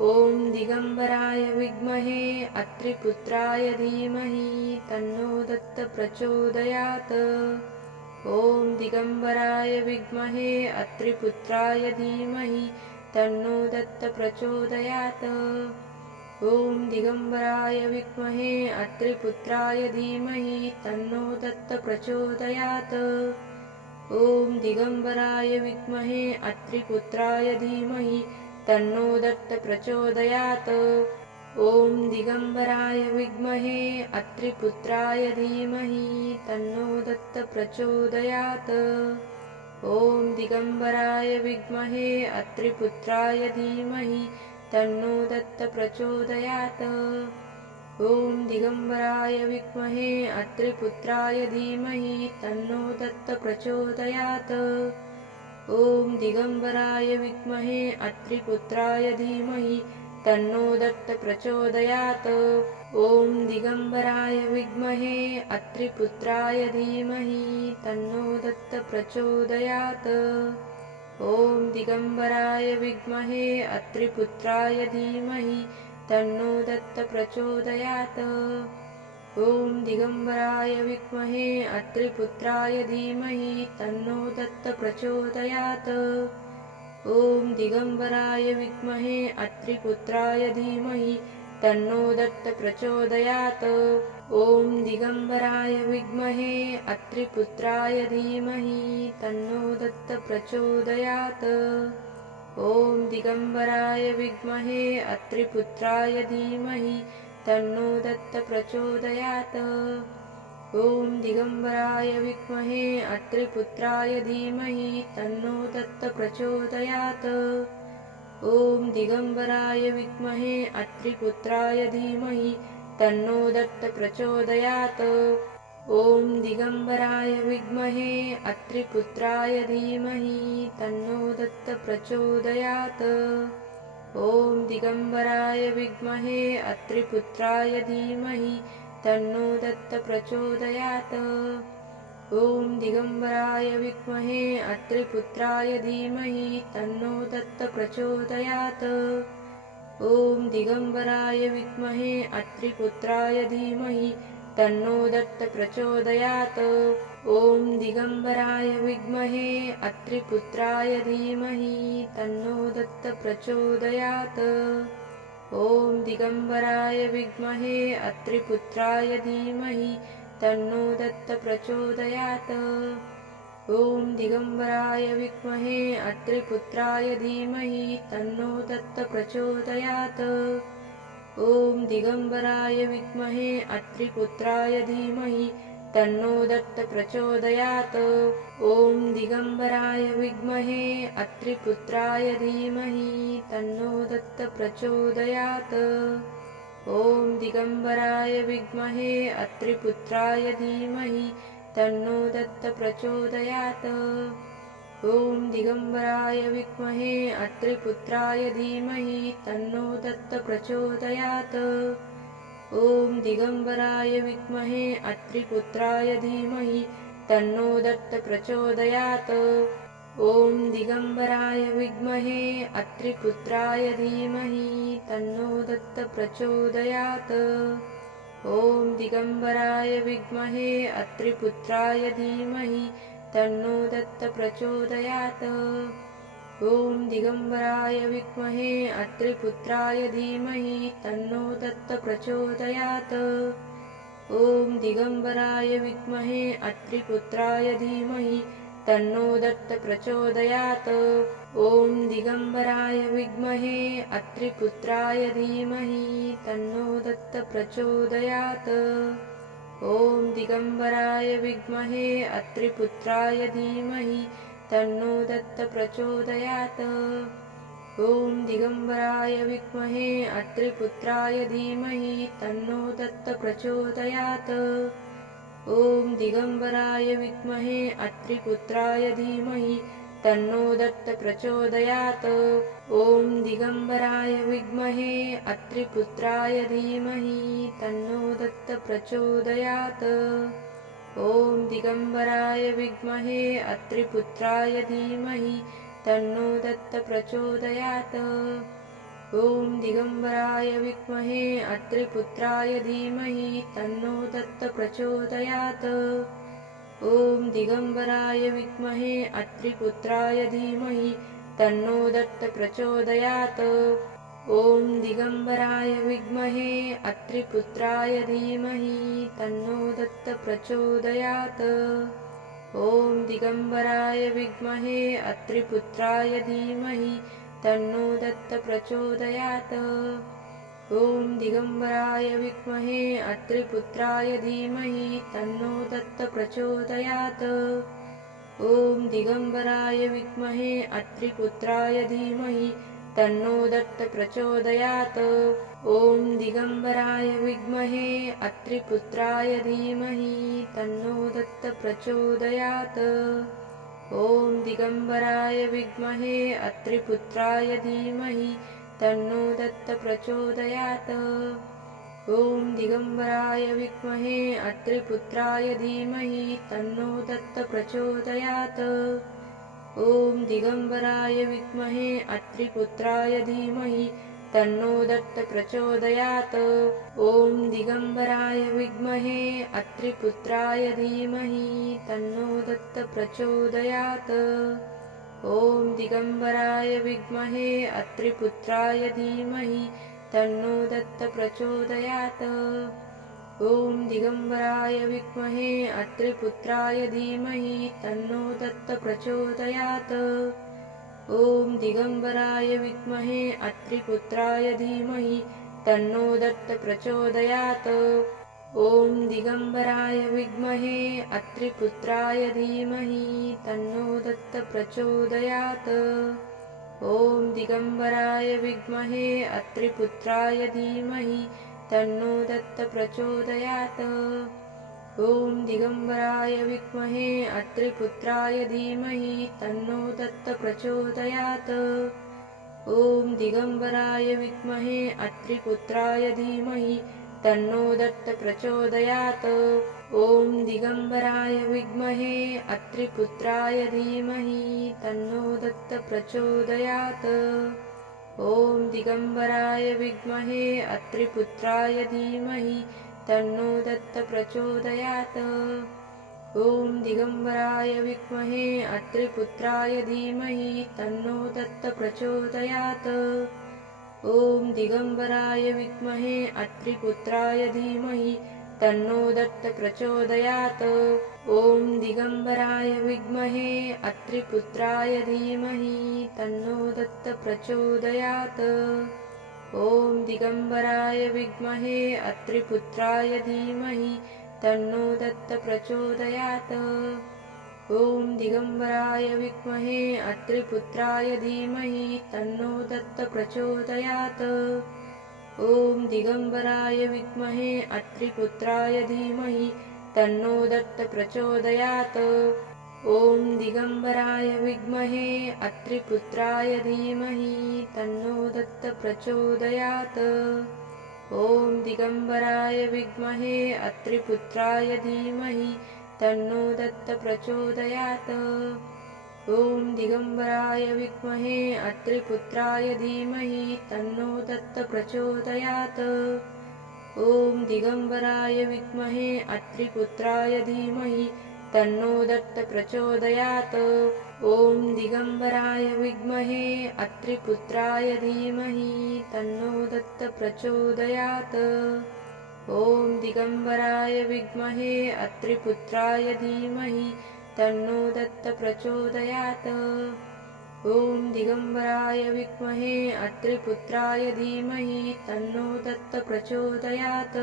ॐ दिगम्बराय विद्महे अत्रिपुत्राय धीमहि तन्नो दत्त प्रचोदयात्। ॐ दिगम्बराय विद्महे अत्रिपुत्राय धीमहि तन्नो दत्त प्रचोदयात्। ॐ दिगम्बराय विद्महे अत्रिपुत्राय धीमहि तन्नो दत्त प्रचोदयात्। ॐ दिगम्बराय विद्महे अत्रिपुत्राय धीमहि तन्नो दत्त प्रचोदयात् ॐ दिगम्बराय विद्महे अत्रिपुत्राय धीमहि तन्नो दत्त प्रचोदयात् ॐ दिगम्बराय विद्महे अत्रिपुत्राय धीमहि तन्नो दत्त प्रचोदयात् ॐ दिगम्बराय विद्महे अत्रिपुत्राय धीमहि तन्नो दत्त प्रचोदयात् ॐ दिगम्बराय विद्महे अत्रिपुत्राय धीमहि तन्नो दत्त प्रचोदयात्। ॐ दिगम्बराय विद्महे अत्रिपुत्राय धीमहि तन्नो दत्त प्रचोदयात्। ॐ दिगम्बराय विद्महे अत्रिपुत्राय धीमहि तन्नो दत्त प्रचोदयात् ॐ दिगम्बराय विद्महे अत्रिपुत्राय धीमहि तन्नो दत्त प्रचोदयात्। ॐ दिगम्बराय विद्महे अत्रिपुत्राय धीमहि तन्नो दत्त प्रचोदयात्। ॐ दिगम्बराय विद्महे अत्रिपुत्राय धीमहि तन्नो दत्त प्रचोदयात्। ॐ दिगम्बराय विद्महे अत्रिपुत्राय धीमहि तन्नो दत्त प्रचोदयात् ॐ दिगम्बराय विद्महे अत्रिपुत्राय धीमहि तन्नो दत्त प्रचोदयात् ॐ दिगम्बराय विद्महे अत्रिपुत्राय धीमहि तन्नो दत्त प्रचोदयात् ॐ दिगम्बराय विद्महे अत्रिपुत्राय धीमहि तन्नो दत्त प्रचोदयात् ॐ दिगम्बराय विद्महे अत्रिपुत्राय धीमहि तन्नो दत्त प्रचोदयात्। ॐ दिगम्बराय विद्महे अत्रिपुत्राय धीमहि तन्नो दत्त प्रचोदयात्। ॐ दिगम्बराय विद्महे अत्रिपुत्राय धीमहि तन्नो दत्त प्रचोदयात् ॐ दिगम्बराय विद्महे अत्रिपुत्राय धीमहि तन्नो दत्त प्रचोदयात्। ॐ दिगम्बराय विद्महे अत्रिपुत्राय धीमहि तन्नो दत्त प्रचोदयात्। ॐ दिगम्बराय विद्महे अत्रिपुत्राय धीमहि तन्नो दत्त प्रचोदयात्। ॐ दिगम्बराय विद्महे अत्रिपुत्राय धीमहि तन्नो दत्त प्रचोदयात् ॐ दिगम्बराय विद्महे अत्रिपुत्राय धीमहि तन्नो दत्त प्रचोदयात् ॐ दिगम्बराय विद्महे अत्रिपुत्राय धीमहि तन्नो दत्त प्रचोदयात् ॐ दिगम्बराय विद्महे अत्रिपुत्राय धीमहि तन्नो दत्त प्रचोदयात् ॐ दिगम्बराय विद्महे अत्रिपुत्राय धीमहि तन्नो दत्त प्रचोदयात्। ॐ दिगम्बराय विद्महे अत्रिपुत्राय धीमहि तन्नो दत्त प्रचोदयात्। ॐ दिगम्बराय विद्महे अत्रिपुत्राय धीमहि तन्नो दत्त प्रचोदयात् ॐ दिगम्बराय विद्महे अत्रिपुत्राय धीमहि तन्नो दत्त प्रचोदयात् ॐ दिगम्बराय विद्महे अत्रिपुत्राय धीमहि तन्नो दत्त प्रचोदयात् ॐ दिगम्बराय विद्महे अत्रिपुत्राय धीमहि तन्नो दत्त प्रचोदयात् ॐ दिगम्बराय विद्महे अत्रिपुत्राय धीमहि तन्नो दत्त प्रचोदयात्। ॐ दिगम्बराय विद्महे अत्रिपुत्राय धीमहि तन्नो दत्त प्रचोदयात्। ॐ दिगम्बराय विद्महे अत्रिपुत्राय धीमहि तन्नो दत्त प्रचोदयात्। ॐ दिगम्बराय विद्महे अत्रिपुत्राय धीमहि तन्नो दत्त प्रचोदयात् ॐ दिगम्बराय विद्महे अत्रिपुत्राय धीमहि तन्नो दत्त प्रचोदयात् ॐ दिगम्बराय विद्महे अत्रिपुत्राय धीमहि तन्नो दत्त प्रचोदयात् ॐ दिगम्बराय विद्महे अत्रिपुत्राय धीमहि तन्नो दत्त प्रचोदयात् ॐ दिगम्बराय विद्महे अत्रिपुत्राय धीमहि तन्नो दत्त प्रचोदयात्। ॐ दिगम्बराय विद्महे अत्रिपुत्राय धीमहि तन्नो दत्त प्रचोदयात्। ॐ दिगम्बराय विद्महे अत्रिपुत्राय धीमहि तन्नो दत्त प्रचोदयात्। ॐ दिगम्बराय विद्महे अत्रिपुत्राय धीमहि तन्नो दत्त प्रचोदयात् ॐ दिगम्बराय विद्महे अत्रिपुत्राय धीमहि तन्नो दत्त प्रचोदयात् ॐ दिगम्बराय विद्महे अत्रिपुत्राय धीमहि तन्नो दत्त प्रचोदयात् ॐ दिगम्बराय विद्महे अत्रिपुत्राय धीमहि तन्नो दत्त प्रचोदयात् ॐ दिगम्बराय विद्महे अत्रिपुत्राय धीमहि तन्नो दत्त प्रचोदयात्। ॐ दिगम्बराय विद्महे अत्रिपुत्राय धीमहि तन्नो दत्त प्रचोदयात्। ॐ दिगम्बराय विद्महे अत्रिपुत्राय धीमहि तन्नो दत्त प्रचोदयात् ॐ दिगम्बराय विद्महे अत्रिपुत्राय धीमहि तन्नो दत्त प्रचोदयात्। ॐ दिगम्बराय विद्महे अत्रिपुत्राय धीमहि तन्नो दत्त प्रचोदयात्। ॐ दिगम्बराय विद्महे अत्रिपुत्राय धीमहि तन्नो दत्त प्रचोदयात्। ॐ दिगम्बराय विद्महे अत्रिपुत्राय धीमहि तन्नो दत्त प्रचोदयात्। ॐ दिगम्बराय विद्महे अत्रिपुत्राय धीमहि तन्नो दत्त प्रचोदयात्। ॐ दिगम्बराय विद्महे अत्रिपुत्राय धीमहि तन्नो दत्त प्रचोदयात्। ॐ दिगम्बराय विद्महे अत्रिपुत्राय धीमहि तन्नो दत्त प्रचोदयात् ॐ दिगम्बराय विद्महे अत्रिपुत्राय धीमहि तन्नो दत्त प्रचोदयात्। ॐ दिगम्बराय विद्महे अत्रिपुत्राय धीमहि तन्नो दत्त प्रचोदयात्। ॐ दिगम्बराय विद्महे अत्रिपुत्राय धीमहि तन्नो दत्त प्रचोदयात् ॐ दिगम्बराय विद्महे अत्रिपुत्राय धीमहि तन्नो दत्त प्रचोदयात्। ॐ दिगम्बराय विद्महे अत्रिपुत्राय धीमहि तन्नो दत्त प्रचोदयात्। ॐ दिगम्बराय विद्महे अत्रिपुत्राय धीमहि तन्नो दत्त प्रचोदयात्। ॐ दिगम्बराय विद्महे अत्रिपुत्राय धीमहि तन्नो दत्त प्रचोदयात् ॐ दिगम्बराय विद्महे अत्रिपुत्राय धीमहि तन्नो दत्त प्रचोदयात् ॐ दिगम्बराय विद्महे अत्रिपुत्राय धीमहि तन्नो दत्त प्रचोदयात् ॐ दिगम्बराय विद्महे अत्रिपुत्राय धीमहि तन्नो दत्त प्रचोदयात् ॐ दिगम्बराय विद्महे अत्रिपुत्राय धीमहि तन्नो दत्त प्रचोदयात्। ॐ दिगम्बराय विद्महे अत्रिपुत्राय धीमहि तन्नो दत्त प्रचोदयात्। ॐ दिगम्बराय विद्महे अत्रिपुत्राय धीमहि तन्नो दत्त प्रचोदयात् ॐ दिगम्बराय विद्महे अत्रिपुत्राय धीमहि तन्नो दत्त प्रचोदयात्।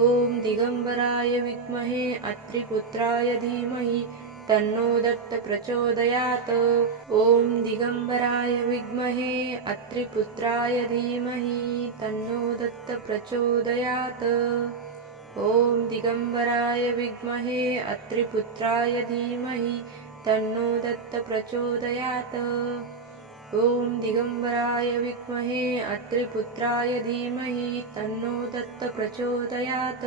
ॐ दिगम्बराय विद्महे अत्रिपुत्राय धीमहि तन्नो दत्त प्रचोदयात्। ॐ दिगम्बराय विद्महे अत्रिपुत्राय धीमहि तन्नो दत्त प्रचोदयात्। ॐ दिगम्बराय विद्महे अत्रिपुत्राय धीमहि तन्नो दत्त प्रचोदयात्। ॐ दिगम्बराय विद्महे अत्रिपुत्राय धीमहि तन्नो दत्त प्रचोदयात्।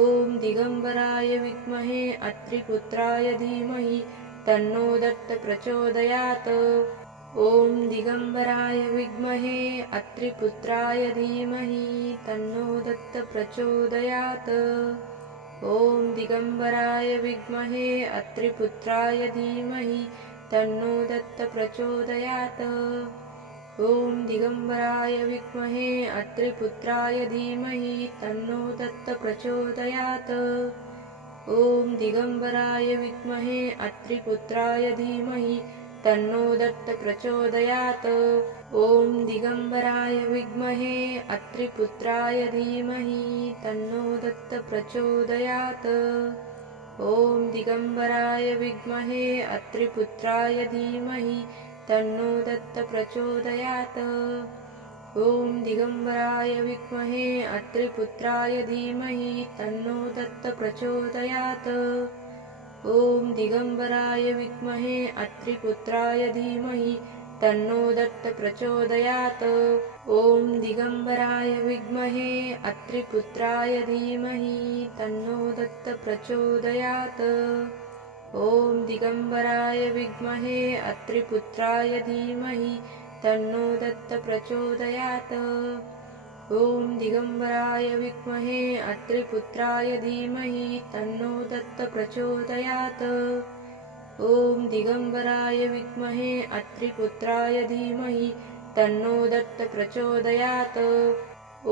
ॐ दिगम्बराय विद्महे अत्रिपुत्राय धीमहि तन्नो दत्त प्रचोदयात्। ॐ दिगम्बराय विद्महे अत्रिपुत्राय धीमहि तन्नो दत्त प्रचोदयात् ॐ दिगम्बराय विद्महे अत्रिपुत्राय धीमहि तन्नो दत्त प्रचोदयात् ॐ दिगम्बराय विद्महे अत्रिपुत्राय धीमहि तन्नो दत्त प्रचोदयात् ॐ दिगम्बराय विद्महे अत्रिपुत्राय धीमहि तन्नो दत्त प्रचोदयात् ॐ दिगम्बराय विद्महे अत्रिपुत्राय धीमहि तन्नो दत्त प्रचोदयात्। ॐ दिगम्बराय विद्महे अत्रिपुत्राय धीमहि तन्नो दत्त प्रचोदयात्। ॐ दिगम्बराय विद्महे अत्रिपुत्राय धीमहि तन्नो दत्त प्रचोदयात्। ॐ दिगम्बराय विद्महे अत्रिपुत्राय धीमहि तन्नो दत्त प्रचोदयात्। ॐ दिगम्बराय विद्महे अत्रिपुत्राय धीमहि तन्नो दत्त प्रचोदयात्। ॐ दिगम्बराय विद्महे अत्रिपुत्राय धीमहि तन्नो दत्त प्रचोदयात्। ॐ दिगम्बराय विद्महे अत्रिपुत्राय धीमहि तन्नो दत्त प्रचोदयात् ॐ दिगम्बराय विद्महे अत्रिपुत्राय धीमहि तन्नो दत्त प्रचोदयात्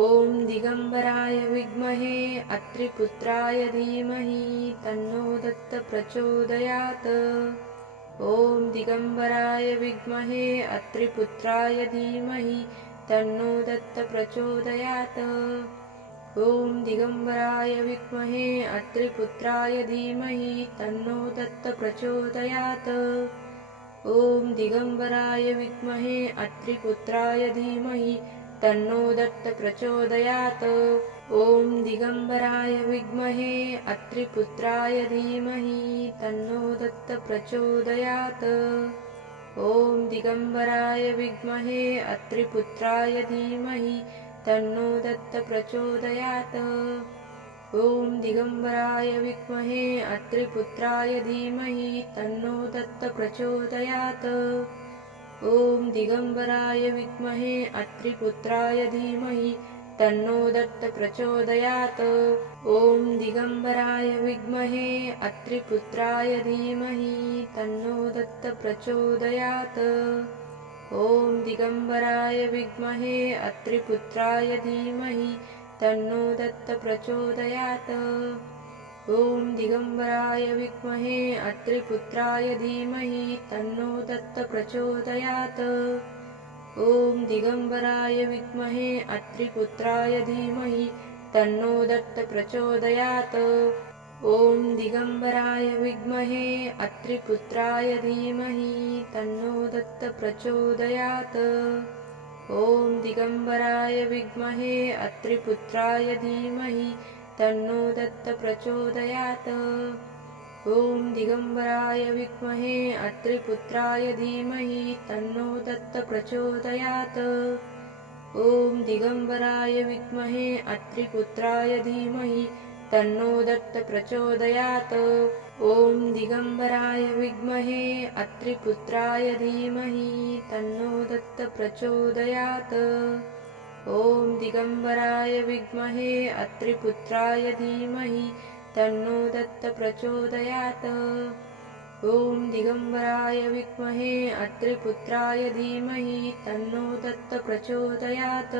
ॐ दिगम्बराय विद्महे अत्रिपुत्राय धीमहि तन्नो दत्त प्रचोदयात् ॐ दिगम्बराय विद्महे अत्रिपुत्राय धीमहि तन्नो दत्त प्रचोदयात् ॐ दिगम्बराय विद्महे अत्रिपुत्राय धीमहि तन्नो दत्त प्रचोदयात् ॐ दिगम्बराय विद्महे अत्रिपुत्राय धीमहि तन्नो दत्त प्रचोदयात् ॐ दिगम्बराय विद्महे अत्रिपुत्राय धीमहि तन्नो दत्त प्रचोदयात् ॐ दिगम्बराय विद्महे अत्रिपुत्राय धीमहि तन्नो दत्त प्रचोदयात् ॐ दिगम्बराय विद्महे अत्रिपुत्राय धीमहि तन्नो दत्त प्रचोदयात् ॐ दिगम्बराय विद्महे अत्रिपुत्राय धीमहि तन्नो दत्त प्रचोदयात् ॐ दिगम्बराय विद्महे अत्रिपुत्राय धीमहि तन्नो दत्त प्रचोदयात् ॐ दिगम्बराय विद्महे अत्रिपुत्राय धीमहि तन्नो दत्त प्रचोदयात्। ॐ दिगम्बराय विद्महे अत्रिपुत्राय धीमहि तन्नो दत्त प्रचोदयात्। ॐ दिगम्बराय विद्महे अत्रिपुत्राय धीमहि तन्नो दत्त प्रचोदयात् ॐ दिगम्बराय विद्महे अत्रिपुत्राय धीमहि तन्नो दत्त प्रचोदयात्। ॐ दिगम्बराय विद्महे अत्रिपुत्राय धीमहि तन्नो दत्त प्रचोदयात्। ॐ दिगम्बराय विद्महे अत्रिपुत्राय धीमहि तन्नो दत्त प्रचोदयात्। ॐ दिगम्बराय विद्महे अत्रिपुत्राय धीमहि तन्नो दत्त प्रचोदयात् ॐ दिगम्बराय विद्महे अत्रिपुत्राय धीमहि तन्नो दत्त प्रचोदयात् ॐ दिगम्बराय विद्महे अत्रिपुत्राय धीमहि तन्नो दत्त प्रचोदयात् ॐ दिगम्बराय विद्महे अत्रिपुत्राय धीमहि तन्नो दत्त प्रचोदयात्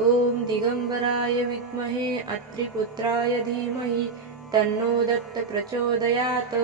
ॐ दिगम्बराय विद्महे अत्रिपुत्राय धीमहि तन्नो दत्त प्रचोदयात्